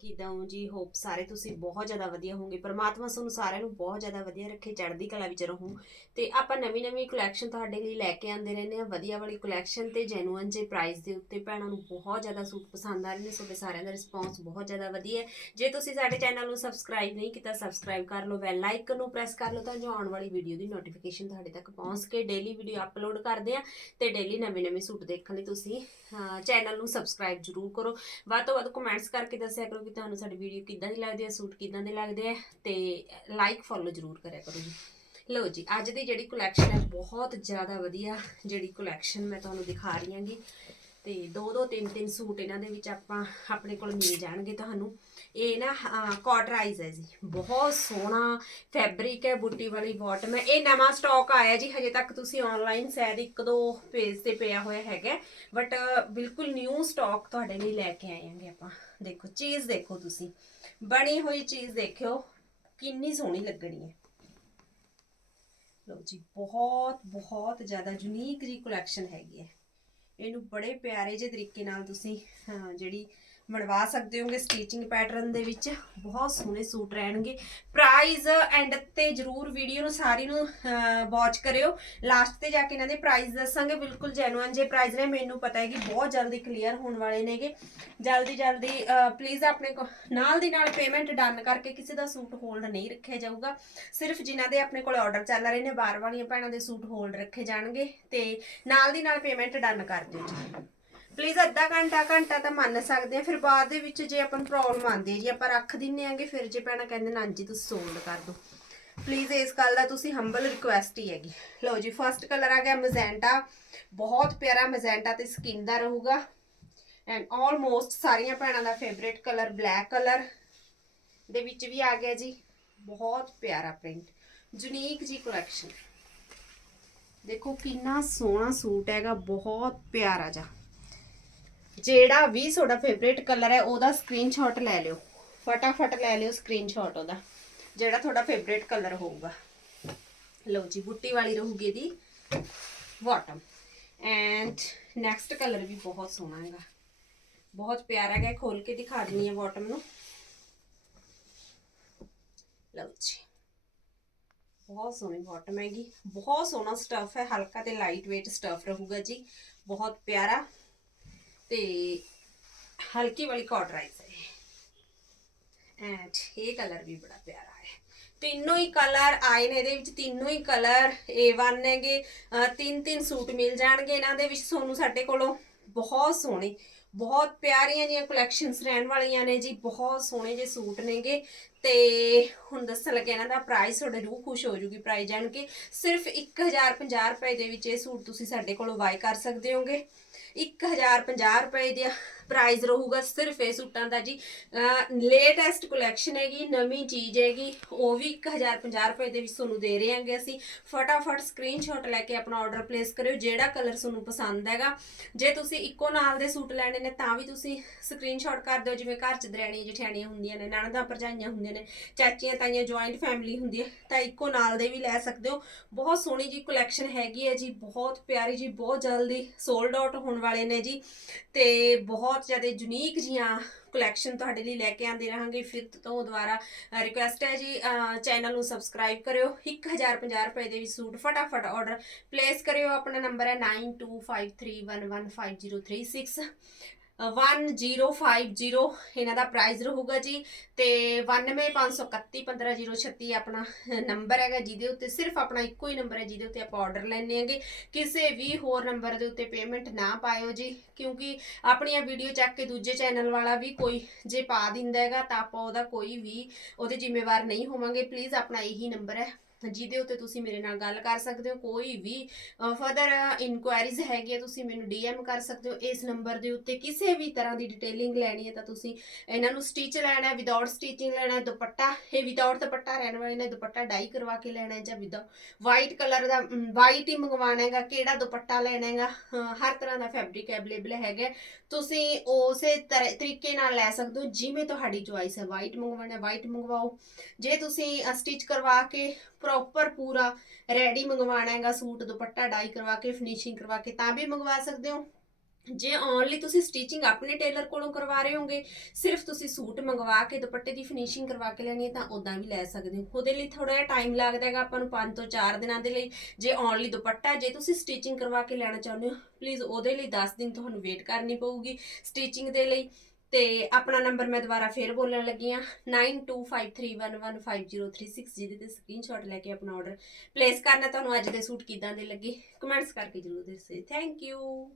ਕਿਦਾਂ ਹੋ ਜੀ? ਹੋਪ ਸਾਰੇ ਤੁਸੀਂ ਬਹੁਤ ਜ਼ਿਆਦਾ ਵਧੀਆ ਹੋਵੋਗੇ। ਪਰਮਾਤਮਾ ਤੁਹਾਨੂੰ ਸਾਰਿਆਂ ਨੂੰ ਬਹੁਤ ਜ਼ਿਆਦਾ ਵਧੀਆ ਰੱਖੇ, ਚੜ੍ਹਦੀ ਕਲਾ ਵਿੱਚ ਰਹੋ। ਤੇ ਆਪਾਂ ਨਵੀਂ ਨਵੀਂ ਕਲੈਕਸ਼ਨ ਤੁਹਾਡੇ ਲਈ ਲੈ ਕੇ ਆਉਂਦੇ ਰਹਿੰਦੇ ਆ ਵਧੀਆ ਵਾਲੀ ਕਲੈਕਸ਼ਨ ਤੇ ਜੈਨੂਅਨ ਜੇ ਪ੍ਰਾਈਸ ਦੇ ਉੱਤੇ ਭੈਣਾਂ ਨੂੰ ਬਹੁਤ ਜ਼ਿਆਦਾ ਸੂਟ ਪਸੰਦ ਆ ਰਹੇ ਨੇ, ਤੁਹਾਡੇ ਸਾਰਿਆਂ ਦਾ ਰਿਸਪੌਂਸ ਬਹੁਤ ਜ਼ਿਆਦਾ ਵਧੀਆ ਹੈ। ਜੇ ਤੁਸੀਂ ਸਾਡੇ ਚੈਨਲ ਨੂੰ ਸਬਸਕ੍ਰਾਈਬ ਨਹੀਂ ਕੀਤਾ ਸਬਸਕ੍ਰਾਈਬ ਕਰ ਲਓ ਬੈਲ ਆਈਕਨ ਨੂੰ ਪ੍ਰੈਸ ਕਰ ਲਓ ਤਾਂ ਜੋ ਆਉਣ ਵਾਲੀ ਵੀਡੀਓ ਦੀ ਨੋਟੀਫਿਕੇਸ਼ਨ ਤੁਹਾਡੇ ਤੱਕ ਪਹੁੰਚ ਕੇ ਡੇਲੀ ਵੀਡੀਓ ਅਪਲੋਡ ਕਰਦੇ ਆ ਤੇ ਡੇਲੀ ਨਵੇਂ ਨਵੇਂ ਸੂਟ ਦੇਖਣ ਲਈ ਤੁਸੀਂ ਚੈਨਲ ਨੂੰ ਸਬਸਕ੍ਰਾਈਬ ਜ਼ਰੂਰ ਕਰੋ। ਵੱਧ ਤੋਂ ਵੱਧ ਕਮੈਂਟਸ ਕਰਕੇ ਦੱਸਿਆ ਕਰੋ ਕਿ ਤੁਹਾਨੂੰ ਸਾਡੀ ਵੀਡੀਓ ਕਿੱਦਾਂ ਦੀ ਲੱਗਦੀ ਹੈ, ਸੂਟ ਕਿੱਦਾਂ ਦੇ ਲੱਗਦੇ ਆ ਤੇ ਲਾਈਕ ਫੋਲੋ ਜ਼ਰੂਰ ਕਰਿਆ ਕਰੋ ਜੀ। ਲਓ ਜੀ, ਅੱਜ ਦੀ ਜਿਹੜੀ ਕਲੈਕਸ਼ਨ ਹੈ ਬਹੁਤ ਜ਼ਿਆਦਾ ਵਧੀਆ ਜਿਹੜੀ ਕਲੈਕਸ਼ਨ ਮੈਂ ਤੁਹਾਨੂੰ ਦਿਖਾ ਰਹੀ ਹਾਂਗੀ। ਤੇ ਦੋ ਦੋ ਤਿੰਨ ਤਿੰਨ ਸੂਟ ਇਹਨਾਂ ਦੇ ਵਿੱਚ ਆਪਾਂ ਆਪਣੇ ਕੋਲ ਮਿਲ ਜਾਣਗੇ ਤੁਹਾਨੂੰ। ਇਹ ਨਾ ਕਾਟਰਾਈਜ਼ ਹੈ ਜੀ। ਬਹੁਤ ਸੋਹਣਾ ਫੈਬਰਿਕ ਹੈ ਬੁੱਟੀ ਵਾਲੀ ਬਾਟਮ ਹੈ ਇਹ ਨਵਾਂ ਸਟਾਕ ਆਇਆ ਜੀ, ਹਜੇ ਤੱਕ ਤੁਸੀਂ ਆਨਲਾਈਨ ਸ਼ਾਇਦ ਇੱਕ ਦੋ ਪੇਜ ਤੇ ਪਿਆ ਹੋਇਆ ਹੈਗਾ। ਬਟ ਬਿਲਕੁਲ ਨਿਊ ਸਟਾਕ ਤੁਹਾਡੇ ਲਈ ਲੈ ਕੇ ਆਏ ਆਂਗੇ ਆਪਾਂ। ਦੇਖੋ, ਚੀਜ਼ ਦੇਖੋ ਤੁਸੀਂ। ਬਣੀ ਹੋਈ ਚੀਜ਼ ਦੇਖਿਓ, ਕਿੰਨੀ ਸੋਹਣੀ ਲੱਗਣੀ ਹੈ। ਲਓ ਜੀ ਬਹੁਤ ਬਹੁਤ ਜ਼ਿਆਦਾ ਯੂਨੀਕ ਜੀ ਕਲੈਕਸ਼ਨ ਹੈਗੀ ਹੈ। ਇਹਨੂੰ ਬੜੇ ਪਿਆਰੇ ਜਿਹੇ ਤਰੀਕੇ ਨਾਲ ਤੁਸੀਂ ਜਿਹੜੀ ਬਣਵਾ ਸਕਦੇ ਹੋਗੇ ਸਟੀਚਿੰਗ ਪੈਟਰਨ ਦੇ ਵਿੱਚ। ਬਹੁਤ ਸੋਹਣੇ ਸੂਟ ਰਹਿਣਗੇ। ਪ੍ਰਾਈਸ ਐਂਡ ਤੇ ਜਰੂਰ ਵੀਡੀਓ ਨੂੰ ਸਾਰੀ ਨੂੰ ਵਾਚ ਕਰਿਓ। ਲਾਸਟ ਤੇ ਜਾ ਕੇ ਇਹਨਾਂ ਦੇ ਪ੍ਰਾਈਸ ਦੱਸਾਂਗੇ। ਬਿਲਕੁਲ ਜੈਨੂਅਨ ਜੇ ਪ੍ਰਾਈਸ ਨੇ, ਮੈਨੂੰ ਪਤਾ ਹੈ ਕਿ ਬਹੁਤ ਜਲਦੀ ਕਲੀਅਰ ਹੋਣ ਵਾਲੇ ਨੇਗੇ। ਜਲਦੀ ਜਲਦੀ ਪਲੀਜ਼ ਆਪਣੇ ਕੋ, ਨਾਲ ਦੀ ਨਾਲ ਪੇਮੈਂਟ ਡਨ ਕਰਕੇ ਕਿਸੇ ਦਾ ਸੂਟ ਹੋਲਡ ਨਹੀਂ ਰੱਖਿਆ ਜਾਊਗਾ। ਸਿਰਫ ਜਿਨ੍ਹਾਂ ਦੇ ਆਪਣੇ ਕੋਲ ਆਰਡਰ ਚੱਲ ਰਹੇ ਨੇ ਬਾਰ ਵਾਲੀਆਂ ਭੈਣਾਂ ਦੇ ਸੂਟ ਹੋਲਡ ਰੱਖੇ ਜਾਣਗੇ ਤੇ ਨਾਲ ਦੀ ਨਾਲ ਪੇਮੈਂਟ ਡਨ ਕਰ ਦਿਓ ਜੀ। ਪਲੀਜ਼ ਅੱਧਾ ਘੰਟਾ ਘੰਟਾ ਤਾਂ ਮੰਨ ਸਕਦੇ ਆ। ਫਿਰ ਬਾਅਦ ਦੇ ਵਿੱਚ ਜੇ ਆਪਾਂ ਨੂੰ ਪ੍ਰੋਬਲਮ ਆਉਂਦੀ ਹੈ ਜੀ, ਆਪਾਂ ਰੱਖ ਦਿੰਨੇ ਆਂਗੇ ਫਿਰ ਜੇ ਭੈਣਾਂ ਕਹਿੰਦੇ ਨਾ ਜੀ ਤੁਸੀਂ ਸੋਲਡ ਕਰ ਦਿਓ। ਪਲੀਜ਼ ਇਸ ਗੱਲ ਦਾ ਤੁਸੀਂ ਹੰਬਲ ਰਿਕੁਐਸਟ ਹੀ ਹੈਗੀ। ਲਓ ਜੀ ਫਰਸਟ ਕਲਰ ਆ ਗਿਆ ਮੈਜੈਂਟਾ ਬਹੁਤ ਪਿਆਰਾ ਮੈਜੈਂਟਾ ਤੇ ਸਕਿਨ ਦਾ ਰਹੂਗਾ। ਐਂਡ ਆਲਮੋਸਟ ਸਾਰੀਆਂ ਭੈਣਾਂ ਦਾ ਫੇਵਰੇਟ ਕਲਰ ਬਲੈਕ ਕਲਰ ਦੇ ਵਿੱਚ ਵੀ ਆ ਗਿਆ ਜੀ। ਬਹੁਤ ਪਿਆਰਾ ਪ੍ਰਿੰਟ ਯੂਨੀਕ ਜੀ ਕਲੈਕਸ਼ਨ ਦੇਖੋ ਕਿੰਨਾ ਸੋਹਣਾ ਸੂਟ ਹੈਗਾ, ਬਹੁਤ ਪਿਆਰਾ ਜਿਹਾ। ਜਿਹੜਾ ਵੀ ਤੁਹਾਡਾ ਫੇਵਰੇਟ ਕਲਰ ਹੈ, ਉਹਦਾ ਸਕਰੀਨਸ਼ਾਟ ਲੈ ਲਿਓ। ਫਟਾਫਟ ਲੈ ਲਿਓ ਸਕਰੀਨਸ਼ਾਟ ਉਹਦਾ। ਜਿਹੜਾ ਤੁਹਾਡਾ ਫੇਵਰੇਟ ਕਲਰ ਹੋਊਗਾ। ਲਓ ਜੀ, ਬੁੱਟੀ ਵਾਲੀ ਰਹੂਗੀ ਇਹਦੀ। ਬਾਟਮ ਐਂਡ ਨੈਕਸਟ ਕਲਰ ਵੀ ਬਹੁਤ ਸੋਹਣਾ ਹੈਗਾ। ਬਹੁਤ ਪਿਆਰਾ ਹੈਗਾ ਖੋਲ ਕੇ ਦਿਖਾ ਦਿੰਨੀ ਹੈ ਬਾਟਮ ਨੂੰ। ਲਓ ਜੀ। ਬਹੁਤ ਸੋਹਣੀ ਬਾਟਮ ਹੈਗੀ। ਬਹੁਤ ਸੋਹਣਾ ਸਟਫ ਹੈ, ਹਲਕਾ ਤੇ ਲਾਈਟ weight ਸਟਫ ਰਹੂਗਾ ਜੀ। ਬਹੁਤ ਪਿਆਰਾ। ਤੇ ਹਲਕੀ ਵਾਲੀ ਕਾਟਰਾਈਜ਼ ਹੈ ਐਂਡ ਇਹ ਕਲਰ ਵੀ ਬੜਾ ਪਿਆਰਾ ਹੈ। ਤਿੰਨੋਂ ਹੀ ਕਲਰ ਆਏ ਨੇ, ਇਹਦੇ ਵਿੱਚ ਤਿੰਨੋਂ ਹੀ ਕਲਰ A1 ਨੇਗੇ ਅਹ ਤਿੰਨ ਤਿੰਨ ਸੂਟ ਮਿਲ ਜਾਣਗੇ ਇਹਨਾਂ ਦੇ ਵਿੱਚ ਤੁਹਾਨੂੰ ਸਾਡੇ ਕੋਲੋਂ। ਬਹੁਤ ਸੋਹਣੇ, ਬਹੁਤ ਪਿਆਰੀਆਂ ਜੀਆਂ ਕਲੈਕਸ਼ਨਸ ਰਹਿਣ ਵਾਲੀਆਂ ਨੇ ਜੀ, ਬਹੁਤ ਸੋਹਣੇ ਜੇ ਸੂਟ ਨੇਗੇ। ਤੇ ਹੁਣ ਦੱਸਣ ਲੱਗੇ ਇਹਨਾਂ ਦਾ ਪ੍ਰਾਈਸ ਤੁਹਾਡੇ ਰੂਹ ਖੁਸ਼ ਹੋ ਜੂਗੀ ਪ੍ਰਾਈਸ ਜਾਣ ਕੇ। ਸਿਰਫ 1050 ਰੁਪਏ ਦੇ ਵਿੱਚ ਇਹ ਸੂਟ ਤੁਸੀਂ ਸਾਡੇ ਕੋਲੋਂ ਬਾਈ ਕਰ ਸਕਦੇ ਹੋਗੇ। 1050 ਰੁਪਏ ਦਾ ਪ੍ਰਾਈਸ ਰਹੂਗਾ ਸਿਰਫ ਇਹ ਸੂਟਾਂ ਦਾ ਜੀ। ਲੇਟੈਸਟ ਕਲੈਕਸ਼ਨ ਹੈਗੀ, ਨਵੀਂ ਚੀਜ਼ ਹੈਗੀ, ਉਹ ਵੀ 1050 ਰੁਪਏ ਦੇ ਵਿੱਚ ਤੁਹਾਨੂੰ ਦੇ ਰਹੇ ਹਾਂਗੇ ਅਸੀਂ। ਫਟਾਫਟ ਸਕਰੀਨਸ਼ਾਟ ਲੈ ਕੇ ਆਪਣਾ ਆਰਡਰ ਪਲੇਸ ਕਰਿਓ, ਜਿਹੜਾ ਕਲਰ ਤੁਹਾਨੂੰ ਪਸੰਦ ਹੈਗਾ। ਜੇ ਤੁਸੀਂ ਇੱਕੋ ਨਾਲ ਦੇ ਸੂਟ ਲੈਣੇ ਨੇ ਤਾਂ ਵੀ ਤੁਸੀਂ ਸਕਰੀਨਸ਼ਾਟ ਕਰ ਦਿਓ, ਜਿਵੇਂ ਘਰ ਚ ਦਰਿਆਣੀਆਂ, ਜਠਿਆਣੀਆਂ ਹੁੰਦੀਆਂ ਨੇ, ਨਣਦਾਂ, ਭਰਜਾਈਆਂ ਹੁੰਦੀਆਂ ਨੇ। ਚਾਚੀਆਂ ਤਾਈਆਂ ਜੁਆਇੰਟ ਫੈਮਿਲੀ ਹੁੰਦੀ ਹੈ, ਤਾਂ ਇੱਕੋ ਨਾਲ ਦੇ ਵੀ ਲੈ ਸਕਦੇ ਹੋ। ਬਹੁਤ ਸੋਹਣੀ ਜੀ ਕਲੈਕਸ਼ਨ ਹੈਗੀ ਹੈ ਜੀ, ਬਹੁਤ ਪਿਆਰੀ ਜੀ, ਬਹੁਤ ਜਲਦੀ ਸੋਲਡ ਆਊਟ ਹੋਣ ਵਾਲੇ ਨੇ ਜੀ। ਤੇ ਬਹੁਤ ਜ਼ਿਆਦਾ ਯੂਨੀਕ ਜੀਆਂ ਕਲੈਕਸ਼ਨ ਤੁਹਾਡੇ ਲਈ ਲੈ ਕੇ ਆਂਦੇ ਰਹਾਂਗੇ। ਫਿਰ ਤੋਂ ਦੁਬਾਰਾ ਰਿਕੁਐਸਟ ਹੈ ਜੀ ਚੈਨਲ ਨੂੰ ਸਬਸਕ੍ਰਾਈਬ ਕਰਿਓ। 1050 ਰੁਪਏ ਦੇ ਵਿੱਚ ਸੂਟ ਫਟਾਫਟ ਆਰਡਰ ਪਲੇਸ ਕਰਿਓ। ਆਪਣਾ ਨੰਬਰ ਹੈ 9253115036 1050 ਇਹਨਾਂ ਦਾ ਪ੍ਰਾਈਸ ਰਹੂਗਾ ਜੀ। ਤੇ 9153315036 ਆਪਣਾ ਨੰਬਰ ਹੈਗਾ ਜਿਹਦੇ ਉੱਤੇ ਸਿਰਫ ਆਪਣਾ ਇੱਕੋ ਹੀ ਨੰਬਰ ਹੈ ਜਿਹਦੇ ਉੱਤੇ ਆਪਾਂ ਆਰਡਰ ਲੈਣੇ ਆਂਗੇ ਕਿਸੇ ਵੀ ਹੋਰ ਨੰਬਰ ਦੇ ਉੱਤੇ ਪੇਮੈਂਟ ਨਾ ਪਾਇਓ ਜੀ, ਕਿਉਂਕਿ ਆਪਣੀਆਂ ਵੀਡੀਓ ਚੱਕ ਕੇ ਦੂਜੇ ਚੈਨਲ ਵਾਲਾ ਵੀ ਕੋਈ ਜੇ ਪਾ ਦਿੰਦਾ ਹੈਗਾ ਤਾਂ ਆਪਾਂ ਉਹਦਾ ਕੋਈ ਵੀ ਉਹਦੇ ਜ਼ਿੰਮੇਵਾਰ ਨਹੀਂ ਹੋਵਾਂਗੇ। ਪਲੀਜ਼ ਆਪਣਾ ਇਹੀ ਨੰਬਰ ਹੈ। ਜਿਹਦੇ ਉੱਤੇ ਤੁਸੀਂ ਮੇਰੇ ਨਾਲ ਗੱਲ ਕਰ ਸਕਦੇ ਹੋ, ਕੋਈ ਵੀ ਫਰਦਰ ਇਨਕੁਆਇਰੀਜ਼ ਹੈਗੀ ਹੈ ਤੁਸੀਂ ਮੈਨੂੰ ਡੀਐਮ ਕਰ ਸਕਦੇ ਹੋ, ਇਸ ਨੰਬਰ ਦੇ ਉੱਤੇ ਕਿਸੇ ਵੀ ਤਰ੍ਹਾਂ ਦੀ ਡਿਟੇਲਿੰਗ ਲੈਣੀ ਹੈ ਤਾਂ ਤੁਸੀਂ ਇਹਨਾਂ ਨੂੰ ਸਟਿਚ ਲੈਣਾ ਹੈ ਵਿਦਆਊਟ ਸਟਿਚਿੰਗ ਲੈਣਾ ਹੈ, ਦੁਪੱਟਾ, ਇਹ ਵਿਦਆਊਟ ਦੁਪੱਟਾ ਰਹਿਣ ਵਾਲੇ ਨੇ, ਦੁਪੱਟਾ ਡਾਈ ਕਰਵਾ ਕੇ ਲੈਣਾ ਹੈ ਜਾਂ ਵਿਦ ਵਾਈਟ ਕਲਰ ਦਾ ਵਾਈਟ ਹੀ ਮੰਗਵਾਉਣਾ ਹੈਗਾ, ਕਿਹੜਾ ਦੁਪੱਟਾ ਲੈਣਾ ਹੈਗਾ ਹਰ ਤਰ੍ਹਾਂ ਦਾ ਫੈਬਰਿਕ ਅਵੇਲੇਬਲ ਹੈਗਾ ਤੁਸੀਂ ਉਸੇ ਤਰ੍ਹਾਂ- ਤਰੀਕੇ ਨਾਲ ਲੈ ਸਕਦੇ ਹੋ, ਜਿਵੇਂ ਤੁਹਾਡੀ ਚੁਆਇਸ ਹੈ ਵਾਈਟ ਮੰਗਵਾਉਣਾ ਹੈ ਵਾਈਟ ਮੰਗਵਾਓ, ਜੇ ਤੁਸੀਂ ਸਟਿਚ ਕਰਵਾ ਕੇ ਪ੍ਰੋਪਰ ਪੂਰਾ ਰੈਡੀ ਮੰਗਵਾਉਣਾ ਹੈਗਾ, ਸੂਟ, ਦੁਪੱਟਾ ਡਾਈ ਕਰਵਾ ਕੇ ਫਿਨਿਸ਼ਿੰਗ ਕਰਵਾ ਕੇ, ਤਾਂ ਵੀ ਮੰਗਵਾ ਸਕਦੇ ਹੋ। ਜੇ ਓਨਲੀ ਤੁਸੀਂ ਸਟਿਚਿੰਗ ਆਪਣੇ ਟੇਲਰ ਕੋਲੋਂ ਕਰਵਾ ਰਹੇ ਹੋਗੇ, ਸਿਰਫ ਤੁਸੀਂ ਸੂਟ ਮੰਗਵਾ ਕੇ, ਦੁਪੱਟੇ ਦੀ ਫਿਨਿਸ਼ਿੰਗ ਕਰਵਾ ਕੇ ਲੈਣੀ ਹੈ, ਤਾਂ ਉਦਾਂ ਵੀ ਲੈ ਸਕਦੇ ਹੋ। ਉਹਦੇ ਲਈ ਥੋੜਾ ਜਿਹਾ ਟਾਈਮ ਲੱਗਦਾ ਹੈਗਾ ਆਪਾਂ ਨੂੰ 5 ਤੋਂ 4 ਦਿਨਾਂ ਦੇ ਲਈ। ਜੇ ਓਨਲੀ ਦੁਪੱਟਾ, ਜੇ ਤੁਸੀਂ ਸਟਿਚਿੰਗ ਕਰਵਾ ਕੇ ਲੈਣਾ ਚਾਹੁੰਦੇ ਹੋ ਪਲੀਜ਼ ਉਹਦੇ ਲਈ 10 ਦਿਨ ਤੁਹਾਨੂੰ ਵੇਟ ਕਰਨੀ ਪਊਗੀ ਸਟਿਚਿੰਗ ਦੇ ਲਈ। ਤੇ ਆਪਣਾ ਨੰਬਰ ਮੈਂ ਦੁਬਾਰਾ ਫੇਰ ਬੋਲਣ ਲੱਗੀ ਆ 9253115036 ਜਿਹਦੇ ਤੇ ਸਕਰੀਨਸ਼ਾਟ ਲੈ ਕੇ ਆਪਣਾ ਆਰਡਰ ਪਲੇਸ ਕਰਨਾ ਤੁਹਾਨੂੰ ਅੱਜ ਦੇ ਸੂਟ ਕਿਦਾਂ ਦੇ ਲੱਗੇ। ਕਮੈਂਟਸ ਕਰਕੇ ਜਰੂਰ ਦੱਸਿਓ। Thank you